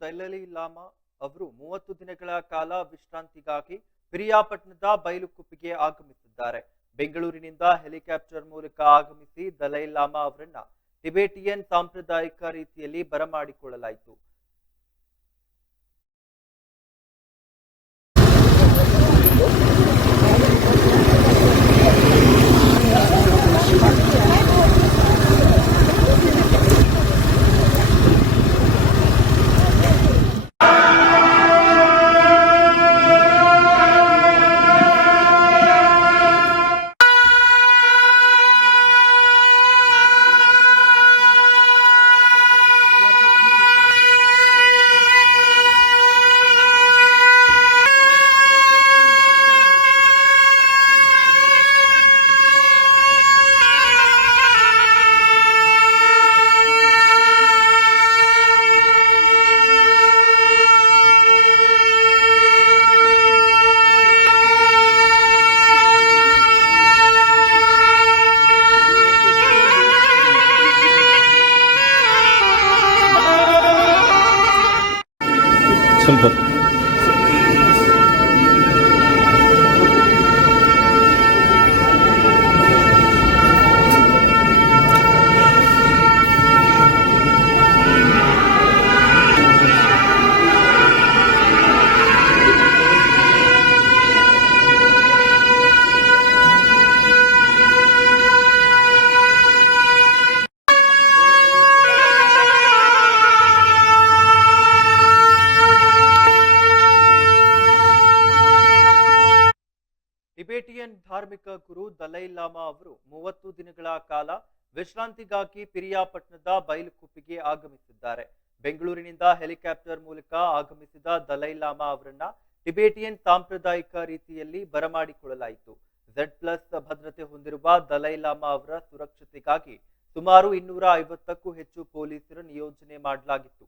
Dalai llama ಅವರು ಮೂವತ್ತು ದಿನಗಳ ಕಾಲ ವಿಶ್ರಾಂತಿಗಾಗಿ ಪಿರಿಯಾಪಟ್ಟಣದ ಬಯಲುಕುಪ್ಪಿಗೆ ಆಗಮಿಸಿದ್ದಾರೆ. ಬೆಂಗಳೂರಿನಿಂದ ಹೆಲಿಕಾಪ್ಟರ್ ಮೂಲಕ ಆಗಮಿಸಿ ದಲೈ ಲಾಮಾ ಅವರನ್ನ ಟಿಬೇಟಿಯನ್ ಸಾಂಪ್ರದಾಯಿಕ ರೀತಿಯಲ್ಲಿ ಬರಮಾಡಿಕೊಳ್ಳಲಾಯಿತು. ಸ್ವಲ್ಪ ಟಿಬೇಟಿಯನ್ ಧಾರ್ಮಿಕ ಗುರು ದಲೈ ಲಾಮಾ ಅವರು ಮೂವತ್ತು ದಿನಗಳ ಕಾಲ ವಿಶ್ರಾಂತಿಗಾಗಿ ಪಿರಿಯಾಪಟ್ಟಣದ ಬೈಲುಕುಪ್ಪಿಗೆ ಆಗಮಿಸಿದ್ದಾರೆ. ಬೆಂಗಳೂರಿನಿಂದ ಹೆಲಿಕಾಪ್ಟರ್ ಮೂಲಕ ಆಗಮಿಸಿದ ದಲೈ ಲಾಮಾ ಅವರನ್ನ ಟಿಬೇಟಿಯನ್ ಸಾಂಪ್ರದಾಯಿಕ ರೀತಿಯಲ್ಲಿ ಬರಮಾಡಿಕೊಳ್ಳಲಾಯಿತು. ಝೆಡ್ ಪ್ಲಸ್ ಭದ್ರತೆ ಹೊಂದಿರುವ ದಲೈ ಲಾಮಾ ಅವರ ಸುರಕ್ಷತೆಗಾಗಿ ಸುಮಾರು ಇನ್ನೂರ ಐವತ್ತಕ್ಕೂ ಹೆಚ್ಚು ಪೊಲೀಸರು ನಿಯೋಜನೆ ಮಾಡಲಾಗಿತ್ತು.